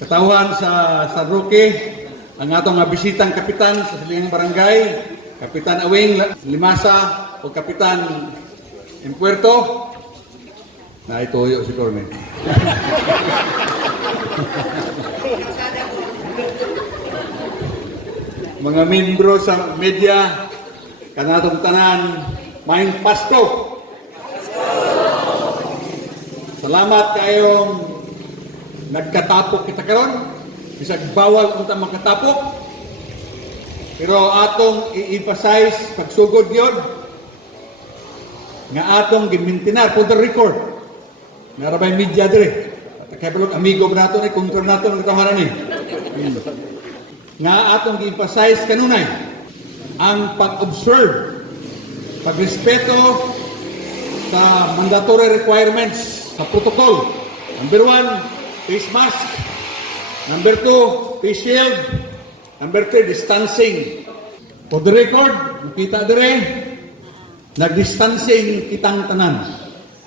Katauhan sa San Roque, ang atong mga bisitang kapitan sa silingang barangay, Kapitan Awing Limasa o Kapitan Empuerto. Na ituyo si Cormen. Mga membro sa media, kanatong tanan, maing Pasko. Salamat kayong nagkatapok kita karon. Bisag bawal unta makatapok. Pero atong i-emphasize pagsugod yun nga atong gimintinar for the record. Narabay media dire. Kaya balog amigo nato ni kontrol nato ng katawanan ni. Nga atong gi-emphasize kanunay ang pag-observe, pagrespeto sa mandatory requirements sa protocol. Number 1, face mask. Number 2, face shield. Number 3, distancing. For the record, makita dire, nag-distancing kitang tanan.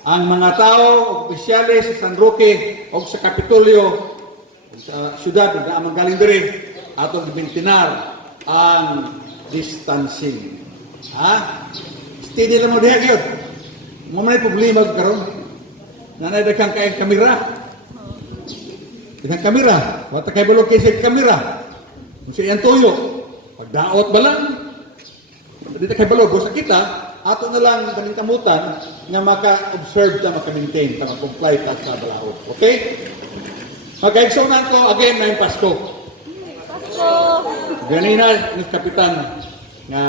Ang mga tao, opisyales sa San Roque o sa Kapitolyo, sa syudad, na galing dire, atong ibintinar ang distancing. Ha? Steady lang mo diha yun. Mamay problema karon. Nanay daghang kay kamera. Daghang kamera. Wata kay bulog kay sa kamera. Kung siya tuyo, pagdaot ba lang? Dito kay bulog sa kita, ato na lang kaning kamutan nga maka-observe ta, maka-maintain ta, maka-comply ta sa balaod. Okay? Mag-exonan ko again na yung Pasko. Ganina ni Kapitan nga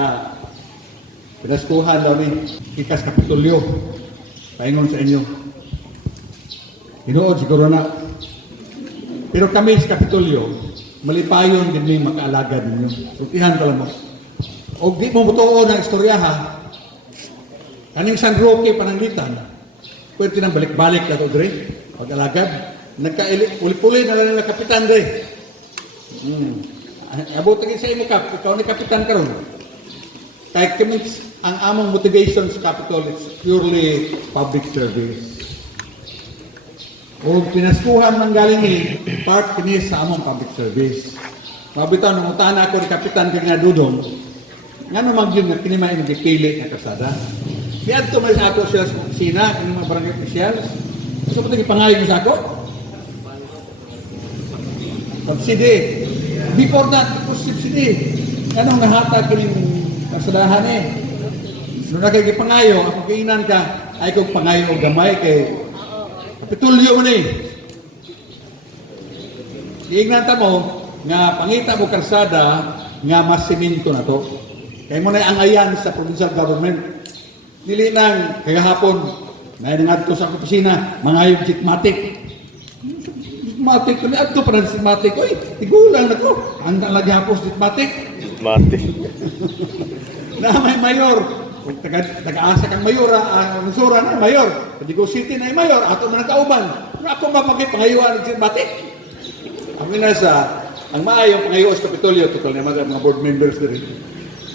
pinaskuhan daw ni Ikas Kapitolyo. Paingon sa inyo. Hinuod siguro na. Pero kami sa Kapitolyo, malipayon din may makaalaga ninyo. Sutihan ka lang mo. O di mo butuo ng istorya ha. Kaning San Roque pananglitan, pwede nang balik-balik na ito, Dre. Pag-alagad. Uli-puli na lang na kapitan, Dre. Abutin sa imo, Kap. Ikaw ni kapitan ka ron. Kahit kami, ang among motivation sa Capitol, it's purely public service. O pinaskuhan ng galing ni part kini sa among public service. Mabitaw, nangutaan ako ni kapitan kanya dudong, nga naman yun nga kini may magpili na kasada. Kaya ito may sa ako sila sa opisina, kini mga barangay official. Gusto mo ito ipangayon sa ako? Subsidy. Before that, it was subsidy. Anong nahatag kini kasadahan eh? Nung nakikipangayo, ako kainan ka, ay kong pangayo o gamay kay Kapitolyo mo na eh. Iignanta mo, nga pangita mo karsada, nga mas siminto na to. Kaya mo na ang ayan sa provincial government. Nili nang kagahapon, na nangat ko sa opisina, mga yung jitmatic. Jitmatic, ito pa na jitmatic. Uy, tigulang na ko. Ang lagapos jitmatic. Jitmatic. Na may mayor. Kung taga-asa kang mayor, sura na mayor. Padigo City na mayor, ato man nakauban. Pero ako mapagpangayuan ng jitmatic. Ang minasa, ang maayong pangayo sa Kapitolyo, total naman ang mga board members din.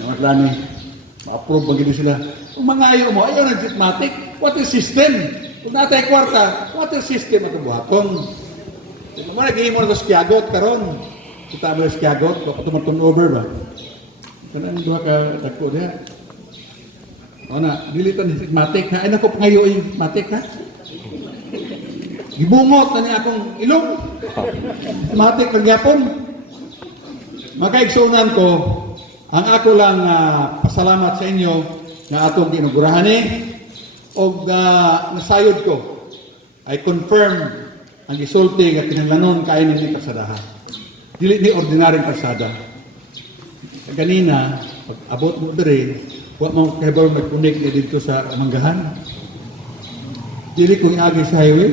Mga plani, ma-approve bagay sila. Kung mangayo mo, ayaw ng jitmatic, water system. Kung natay kwarta, water system at buhaton. Kung naging mo na sa skiagot, karon. Kita mo yung skiagot, baka tumatun over ba? Kanang duha ka dagko diha. O na, dilitan ni jitmatic na. Ay nako, pangayo yung jitmatic ha? Gibungot na niya akong ilong. Jitmatic ng yapon. Makaigsunan ko, ang ako lang pasalamat sa inyo na atong inugurahan o nasayod ko ay confirm ang isulti at kinalanon kainin ni kasadahan. Dili ni ordinaryong kasada. Kanina, pag abot mo dere, huwag mo kaibang mag-connect na dito sa Manggahan. Dili kong iagi sa highway.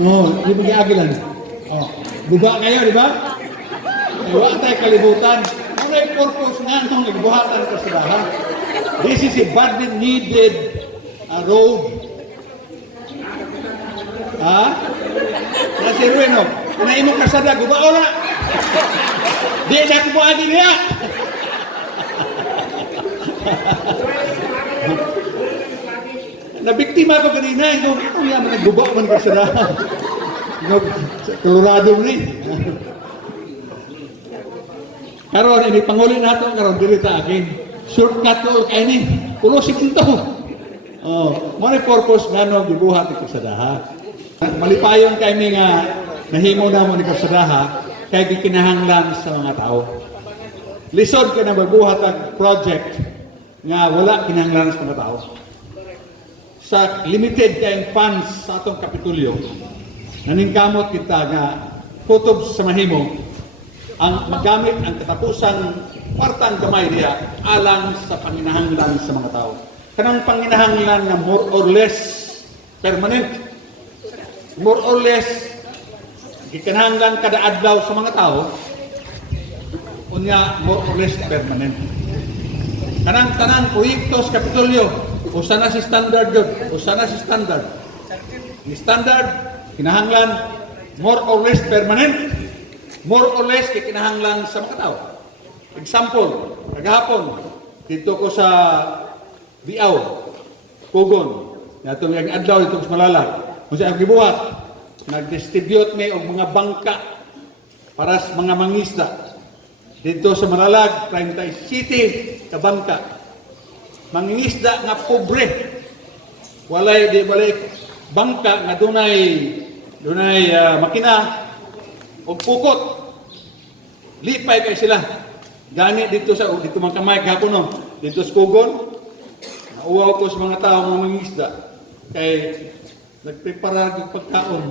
Oo, di mo iagi lang. Guba kayo, di ba? Huwag tayo kalibutan. Ano yung purpose nga itong nagbuhatan ng kasadahan? This is a badly needed road. Ha? Kasi Rueno, kung mo kasada, guba o na? Di na ako mo agi niya. Nabiktima ko kanina, ano niya, nagguba man kasadahan. Sa Colorado ni. Karon ini panguli nato karon dili ta akin. Shortcut ko kay ni. Pulo sikinto. Oh, mo ni purpose ngano gibuhat ito sa daha. Malipayon kay mi nga nahimo na mo ni sa daha kay gikinahanglan sa mga tao. Lisod ka na magbuhat ang project nga wala kinahanglan sa mga tao. Sa limited kayong funds sa atong Kapitolyo, naningkamot kita nga kutob sa mahimo ang magamit ang katapusang partang gamay niya alang sa panginahanglan sa mga tao. Kanang panginahanglan nga more or less permanent, more or less gikinahanglan kada adlaw sa mga tao, unya more or less permanent. Kanang tanan proyekto sa Kapitolyo, usa na si standard yun, usa na si standard. Ni standard, kinahanglan more or less permanent, more or less kinahanglan sa mga tao. Example, kagahapon, dito ko sa Biaw, Pugon, natong yung adlaw dito sa Malalag, kung siya ang gibuhat, nag-distribute may og mga bangka para sa mga mangisda. Dito sa Malalag, 37 ka bangka. Mangingisda nga pobre. Walay bangka nga dunay makina o pukot. Lipay kay sila. Gani dito man kamay gapon no. Dito sa Kugon. Nauwaw ko sa mga tao nga mangingisda kay nagprepara og pagkaon.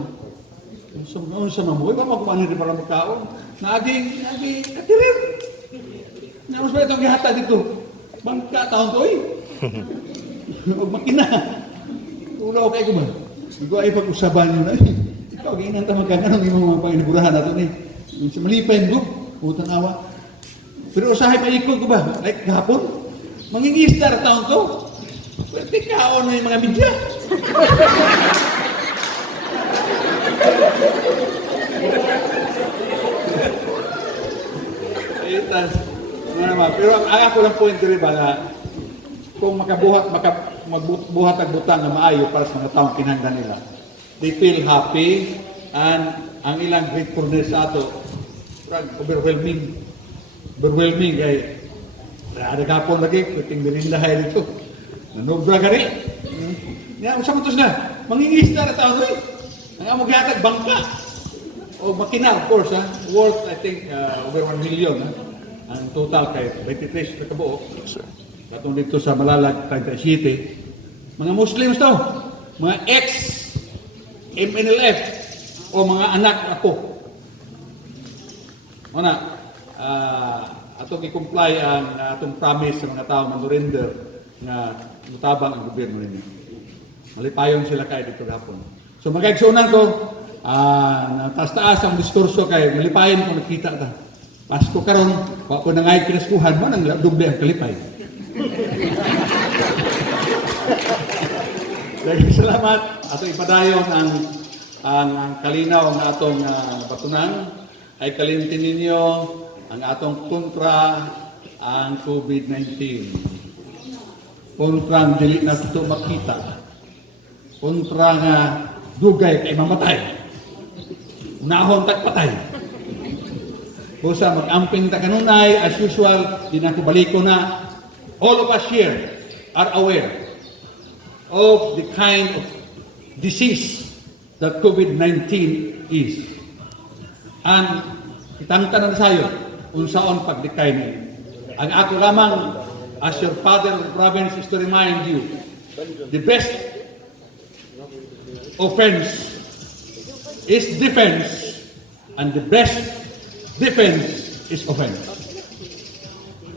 Sa mamoy ba magkuan ni para magkaon? Nagi katirir. Naos ba itong gihata dito? Bangka taon to og makina. Ulaw kay ko ba? Igo ay pag-usaban nyo na. Ikaw, ganyan ta magkakaroon ng mga panginaburahan nato ni. Sa malipay mo, utang awa. Pero usahay pa ikot ko ba? Like gahapon? Mangingisda na taon to. Pwede kaon na yung mga media. Pero ang ako lang point rin ba na kung magbuhat ang butang na maayo para sa mga taong kinahanglan nila, they feel happy and ang ilang gratefulness sa ato overwhelming kay nagapon lagi kuting dinindahay dito nanobra ka rin sa matos na mangingisda na taon rin ang among gihatag bangka o makina of course worth I think over 1 million ang total kay 23 na kabuo katong dito sa Malalag 37 mga Muslims to mga ex-MNLF o mga anak ako atong i-comply ang atong promise sa mga tao na surrender na mutabang ang gobyerno ninyo. Malipayon sila kay dito gapon. So magkaigsunan ko, taas-taas ang diskurso kay malipayon kung nakita ta. Pasko karon, wa ko nangay kinaskuhan mo nang doble ang kalipay. Dahil salamat ato ipadayon ang kalinaw ng atong batunan ay kalimtin ninyo ang atong kontra ang COVID-19. Kontra ang dili na ito makita. Kontra nga dugay kay mamatay. Unahon tagpatay. Busa mag-amping ta kanunay, as usual, di na baliko na. All of us here are aware of the kind of disease that COVID-19 is. And itangtan na sayo kung saan pagdikay niya. Ang ako lamang as your father of the province is to remind you the best offense is defense and the best defense is offense.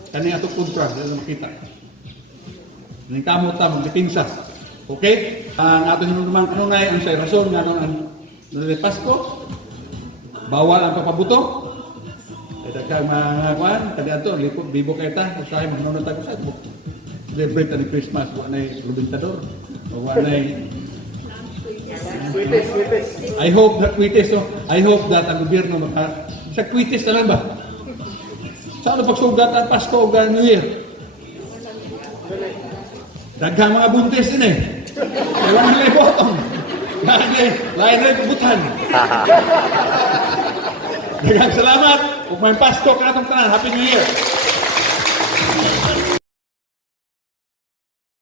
Kani ato kontra na makita. Ning kamot ta magdipinsa. Okay? Ang ato hinumduman kanunay ang say rason nga ang Pasko. Bawal ang papabuto. Daghang mga kuan kadi ato lipo bibo kay ta usahay manunod ta sa book. Celebrate ni Christmas wa nay lubintador. Wa nay I hope that ang gobyerno sa kwitis na lang ba? Sa ano pagsugat ang Pasko o New Year? Daghang mga buntis din eh. Ewan nila ibotong. Lain rin kebutan. Daghang salamat. Ug may Pasko kanatong tanan. Happy New Year.